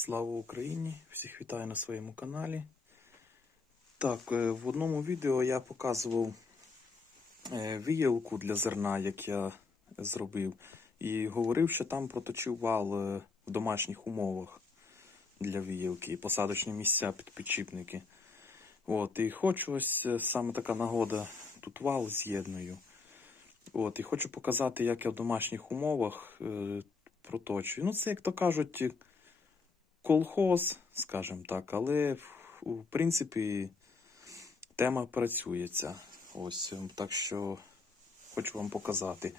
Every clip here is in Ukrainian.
Слава Україні! Всіх вітаю на своєму каналі. Так, е, в одному відео я показував е, віялку для зерна, як я зробив, і говорив, що там проточив вал е, в домашніх умовах для віялки посадочні місця під підшипники. От, і хочу ось саме така нагода, тут вал з'єдную. От, і хочу показати, як я в домашніх умовах проточую. Ну, це, як то кажуть, колхоз, скажімо так, але в, принципі тема працюється. Ось, ем, так що хочу вам показати.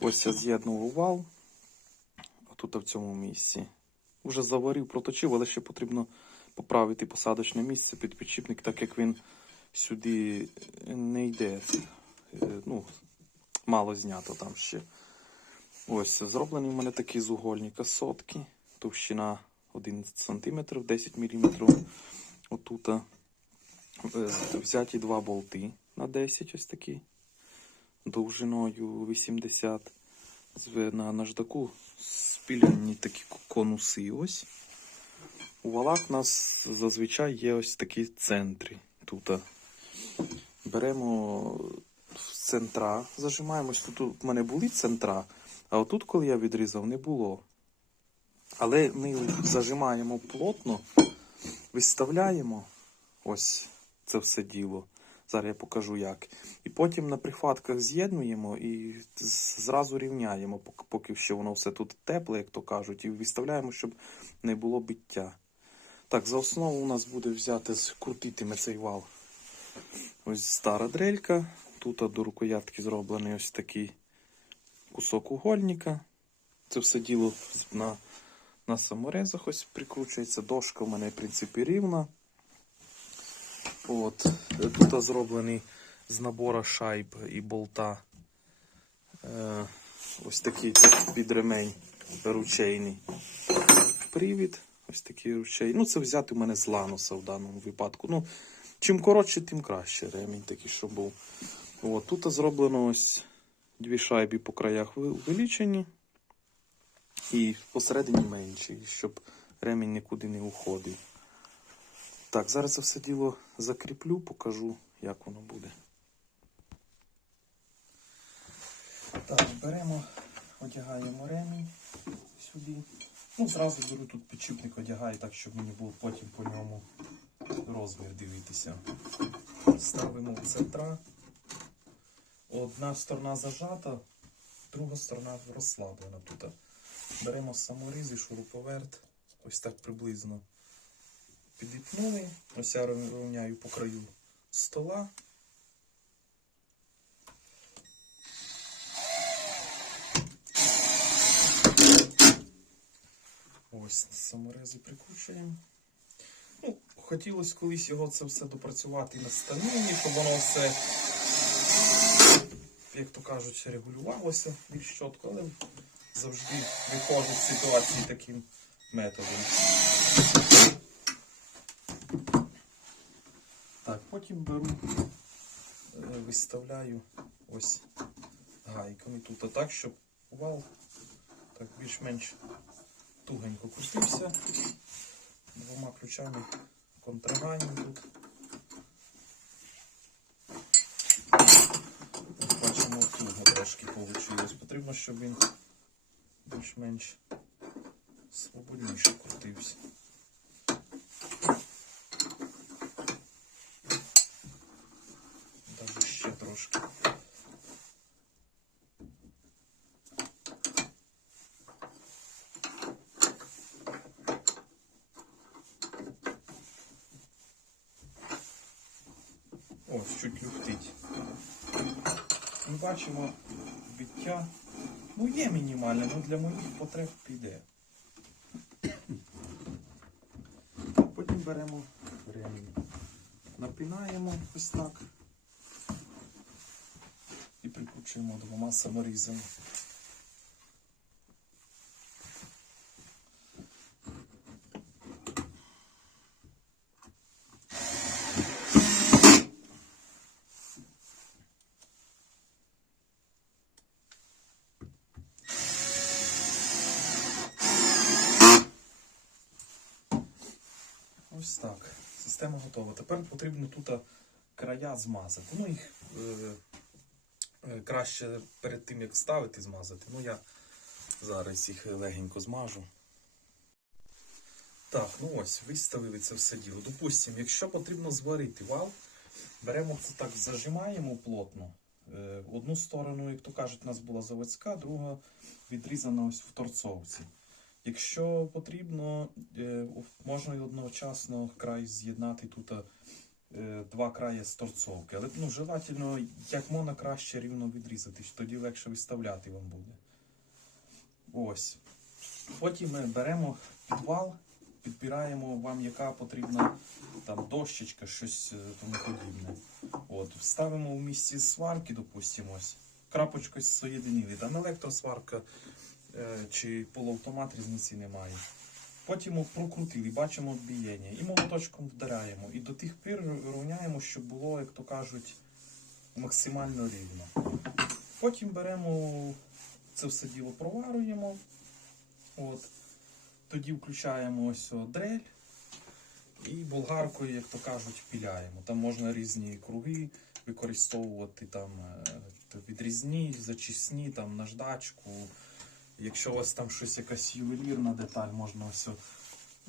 Ось я з'єднував вал тут в цьому місці. Уже заварив, проточив, але ще потрібно поправити посадочне місце під підшипник, так як він сюди не йде. Е, Ну, мало знято там ще. Ось, зроблений у мене такий зугольник сотки. Товщина 11 см, 10 мм. Отут е, взяті два болти на 10 ось такі. Довжиною 80 на наждаку спіляні такі конуси. Ось. У валах у нас зазвичай є ось такі центри. Тут. Беремо центра, зажимаємось. Тут у мене були центра, а отут, коли я відрізав, не було. Але ми зажимаємо плотно, виставляємо ось це все діло. Зараз я покажу як. І потім на прихватках з'єднуємо і зразу рівняємо, поки ще воно все тут тепле, як то кажуть, і виставляємо, щоб не було биття. Так, за основу у нас буде взяти, скрутитиме цей вал. Ось стара дрелька. Тут до рукоятки зроблений ось такий кусок угольника. Це все діло на, на саморезах ось прикручується. Дошка в мене, в принципі, рівна. От. Тут зроблений з набора шайб і болта. Е, ось такий тут під ручейний. Привід. Ось такий ручей. Ну, це взяти у мене з лануса в даному випадку. Ну, чим коротше, тим краще ремінь такий, що був. От, тут зроблено ось дві шайби по краях ви- увеличені. І посередині менші, щоб ремінь нікуди не уходив. Так, зараз це все діло закріплю, покажу, як воно буде. Так, беремо, одягаємо ремінь сюди. Ну, зразу беру тут підшипник одягаю, так, щоб мені було потім по ньому розмір дивитися. Ставимо в центра. Одна сторона зажата, друга сторона розслаблена тут. Беремо саморіз і шуруповерт. Ось так приблизно підіпнули. Ось я рівняю по краю стола. Ось саморези прикручуємо. Ну, хотілося колись його це все допрацювати на станині, щоб воно все, як то кажуть, регулювалося більш чітко, але завжди виходить з ситуації таким методом. Так, потім беру, е, виставляю ось гайками тут, а так, щоб вал так більш-менш тугенько крутився. Двома ключами контрагайні тут. Бачимо, туго трошки вийшло. Потрібно, щоб він більш-менш свободніше крутився. Даже ще трошки. Ось, чуть люфтить. Ми бачимо биття. Ну, є мінімальне, але для моїх потреб піде. Потім беремо ремінь. Напинаємо ось так. І прикручуємо двома саморізами. Ось так. Система готова. Тепер потрібно тут края змазати. Ну, їх е, е, краще перед тим, як ставити, змазати. Ну, я зараз їх легенько змажу. Так, ну ось, виставили це все діло. Допустимо, якщо потрібно зварити вал, беремо це так, зажимаємо плотно. Е, Одну сторону, як то кажуть, у нас була заводська, друга відрізана ось в торцовці. Якщо потрібно, е, можна і одночасно край з'єднати тут е, два краї з торцовки. Але ну, желательно, як можна краще рівно відрізати, тоді легше виставляти вам буде. Ось. Потім ми беремо підвал, підбираємо вам, яка потрібна там дощечка, щось е, тому подібне. От, ставимо в місці сварки, допустимо, ось. Крапочку соєдинили. Там електросварка чи полуавтомат різниці немає. Потім прокрутили, бачимо бієння і молоточком вдаряємо. І до тих пір рівняємо, щоб було, як то кажуть, максимально рівно. Потім беремо це все діло проварюємо. От. Тоді включаємо ось дрель і болгаркою, як то кажуть, піляємо. Там можна різні круги використовувати, там е, відрізні, зачисні, там наждачку. Якщо у вас там щось якась ювелірна деталь, можна ось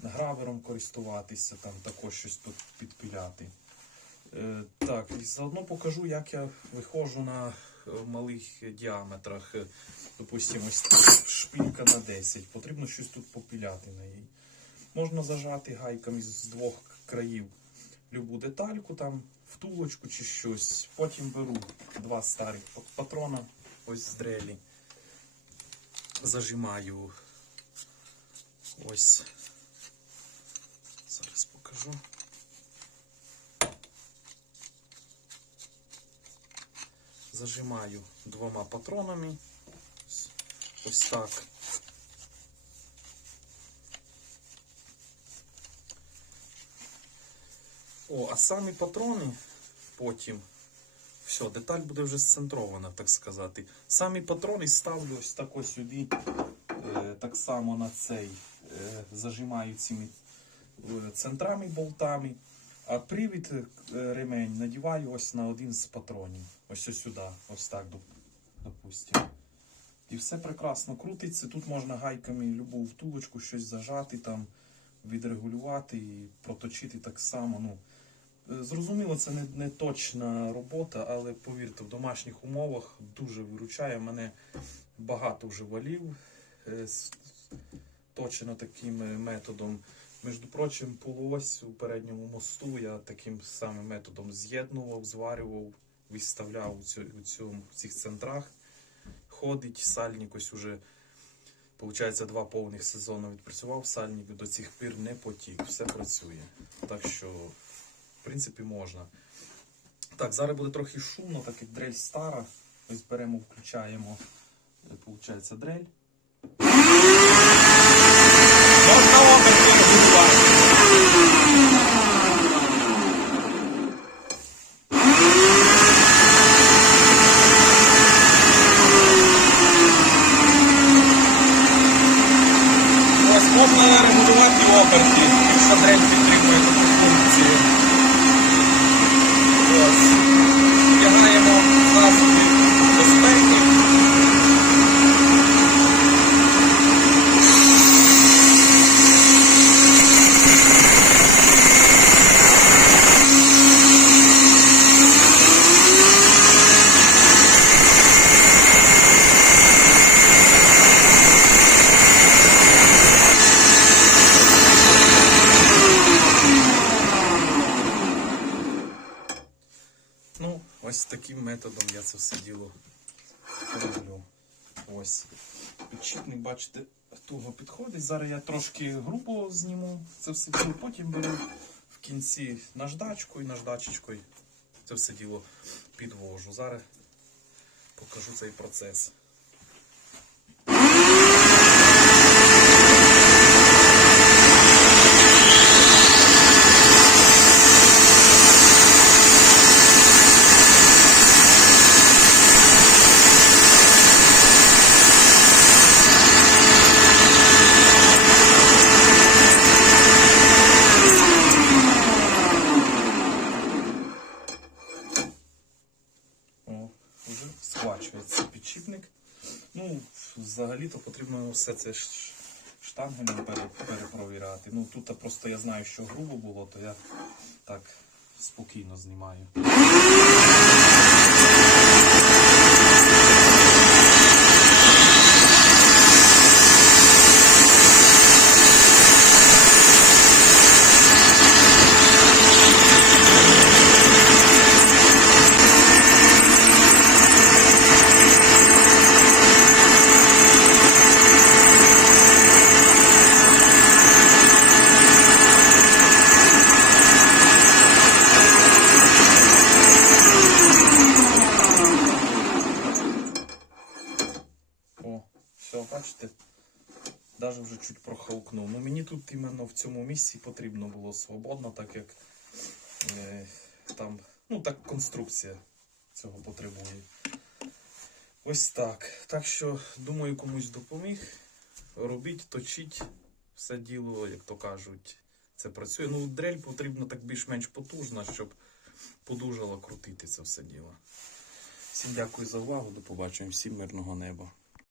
гравером користуватися, там також щось підпіляти. Е, Так, і заодно покажу, як я виходжу на е, малих діаметрах. Е, Допустимо, ось шпилька на 10. Потрібно щось тут попіляти на їй. Можна зажати гайками з двох країв любу детальку, там, втулочку чи щось. Потім беру два старих патрона, ось з дрелі. Зажимаю ось. Зараз покажу. Зажимаю двома патронами. Ось, так. О, а самі патрони потім. Все, деталь буде вже зцентрована, так сказати. Самі патрони ставлю ось так ось сюди, е, так само на цей. Е, зажимаю цими е, центрами болтами. А привід ремень надіваю ось на один з патронів. Ось ось сюди, ось так, допустимо. І все прекрасно крутиться. Тут можна гайками любу втулочку щось зажати, там, відрегулювати і проточити так само. Ну, зрозуміло, це не, не точна робота, але повірте, в домашніх умовах дуже виручає. Мене багато вже валів е, точно таким е, методом. Між прочим, полуось у передньому мосту я таким самим методом з'єднував, зварював, виставляв у, цю, у, цьому, в цих центрах. Ходить сальник ось уже, виходить, два повних сезони відпрацював, сальник до цих пір не потік, все працює. Так що, в принципі, можна. Так, зараз буде трохи шумно, так як дрель стара. Ось беремо, включаємо, виходить, дрель. Можна оберти розвивати. Ось можна регулювати оберти, якщо дрель підтримує таку функцію. Ось. Вдягаємо засоби безпеки. Ну, ось таким методом я це все діло роблю. Ось. Підшипник, бачите, туго підходить. Зараз я трошки грубо зніму це все діло, потім беру в кінці наждачку і наждачечкою це все діло підвожу. Зараз покажу цей процес. Потрібно все це штангами перепровіряти. Ну тут просто я знаю, що грубо було, то я так спокійно знімаю. О, все, бачите? Даже вже чуть прохолкнув. Ну мені тут іменно в цьому місці потрібно було свободно, так як е, там, ну так конструкція цього потребує. Ось так. Так що, думаю, комусь допоміг. Робіть, точіть все діло, як то кажуть, це працює. Ну, дрель потрібна так більш-менш потужна, щоб подужало крутити це все діло. Всім дякую за увагу, до побачення, всім мирного неба.